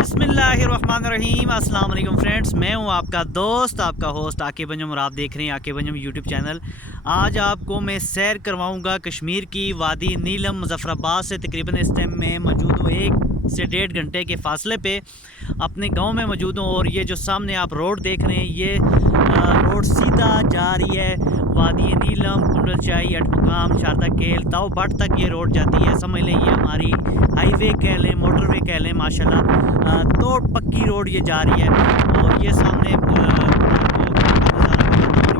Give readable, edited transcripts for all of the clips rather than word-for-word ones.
बिस्मिल्लाहिर्रहमानिर्रहीम। अस्सलाम वालेकुम फ्रेंड्स, मैं हूं आपका दोस्त, आपका होस्ट आकिब अंजुम, और आप देख रहे हैं आकिब अंजुम यूट्यूब चैनल। आज आपको मैं सैर करवाऊंगा कश्मीर की वादी नीलम मुजफ्फराबाद से। तकरीबन इस टाइम में मौजूद हूँ 1 से 1.5 घंटे के फासले पे अपने गांव में मौजूद हूँ। और ये जो सामने आप रोड देख रहे हैं, ये रोड सीधा जा रही है वादी नीलम, कुंडलशाही, अटमकाम, शारदा केल, ताऊ बट तक ये रोड जाती है। समझ लें ये हमारी हाईवे कह लें, मोटरवे कह लें, माशाल्लाह तो पक्की रोड ये जा रही है। और ये सामने और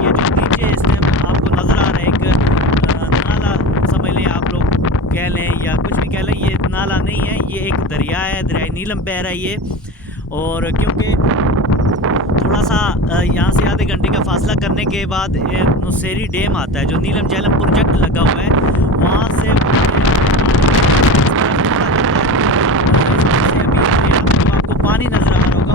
ये जो नीचे इस टाइम आपको नज़र आ रहा है एक नाला, समझ लें आप लोग कह लें या कुछ भी कह लें, ये नाला नहीं है, ये एक दरिया है, दरिया नीलम बह रहा है ये। और क्योंकि थोड़ा सा यहाँ से आधे घंटे का फासला करने के बाद नुसेरी डैम आता है, जो नीलम झेलम प्रोजेक्ट लगा हुआ है, वहाँ से आपको पानी नज़र आ रहा होगा,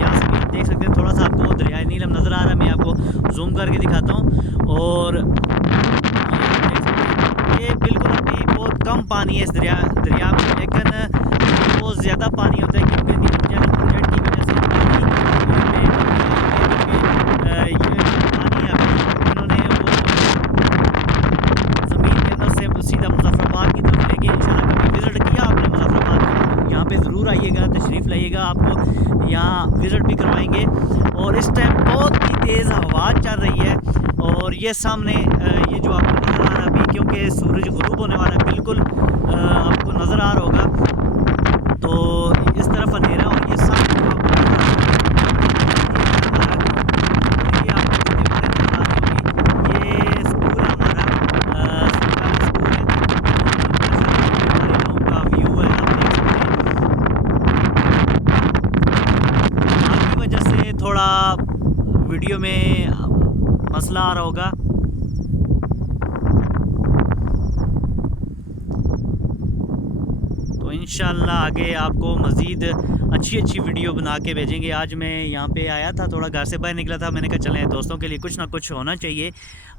यहाँ से भी आप देख सकते हैं। थोड़ा सा आपको दरिया नीलम नज़र आ रहा है, मैं आपको जूम करके दिखाता हूँ। और ये बिल्कुल अभी बहुत कम पानी है इस दरिया में, लेकिन बहुत ज़्यादा पानी होता है क्योंकि नीलम झेलम प्रोजेक्ट की वजह से ज़रूर आइएगा, तशरीफ़ लाइएगा, आपको यहाँ विज़िट भी करवाएंगे। और इस टाइम बहुत ही तेज़ हवा चल रही है। और ये सामने ये जो आपको नज़र आ रहा है अभी, क्योंकि सूरज गुरूब होने वाला है, बिल्कुल आपको नज़र आ रहा होगा। तो इस तरफ अंधेरा और ये सामने थोड़ा वीडियो में मसला आ रहा होगा। तो इंशाल्लाह आगे आपको मज़ीद अच्छी वीडियो बना के भेजेंगे। आज मैं यहाँ पे आया था, थोड़ा घर से बाहर निकला था, मैंने कहा चलें दोस्तों के लिए कुछ ना कुछ होना चाहिए,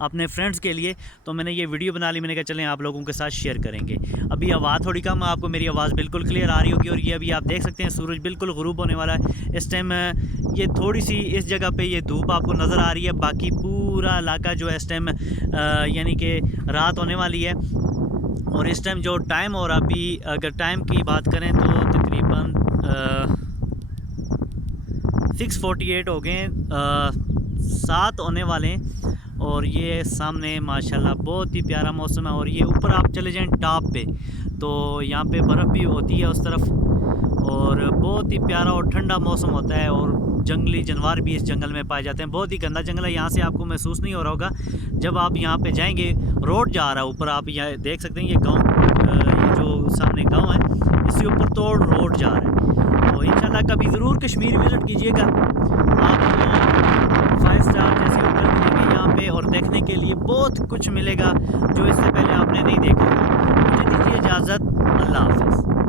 अपने फ्रेंड्स के लिए। तो मैंने ये वीडियो बना ली, मैंने कहा चलें आप लोगों के साथ शेयर करेंगे। अभी आवाज़ थोड़ी कम, आपको मेरी आवाज़ बिल्कुल क्लियर आ रही होगी। और ये अभी आप देख सकते हैं सूरज बिल्कुल गुरूब होने वाला है इस टाइम। ये थोड़ी सी इस जगह पे ये धूप आपको नज़र आ रही है, बाकी पूरा इलाका जो है इस टाइम यानी कि रात होने वाली है। और इस टाइम जो टाइम, और अभी अगर टाइम की बात करें तो तकरीबन 6:48 हो गए, 7 होने वाले हैं। और ये सामने माशाल्लाह बहुत ही प्यारा मौसम है। और ये ऊपर आप चले जाएं टॉप पे, तो यहाँ पे बर्फ़ भी होती है उस तरफ, और बहुत ही प्यारा और ठंडा मौसम होता है। और जंगली जानवर भी इस जंगल में पाए जाते हैं। बहुत ही गंदा जंगल है, यहाँ से आपको महसूस नहीं हो रहा होगा जब आप यहाँ पे जाएंगे। रोड जा रहा है ऊपर, आप यहाँ देख सकते हैं, ये गांव, ये जो सामने गांव है, इसके ऊपर तो रोड जा रहा है। तो इंशाल्लाह कभी ज़रूर कश्मीर विज़िट कीजिएगा, आपको 5 स्टार जैसे होटल मिलेंगे यहाँ पे, और देखने के लिए बहुत कुछ मिलेगा जो इससे पहले आपने नहीं देखा। मुझे दीजिए इजाज़त, अल्लाह हाफ़िज़।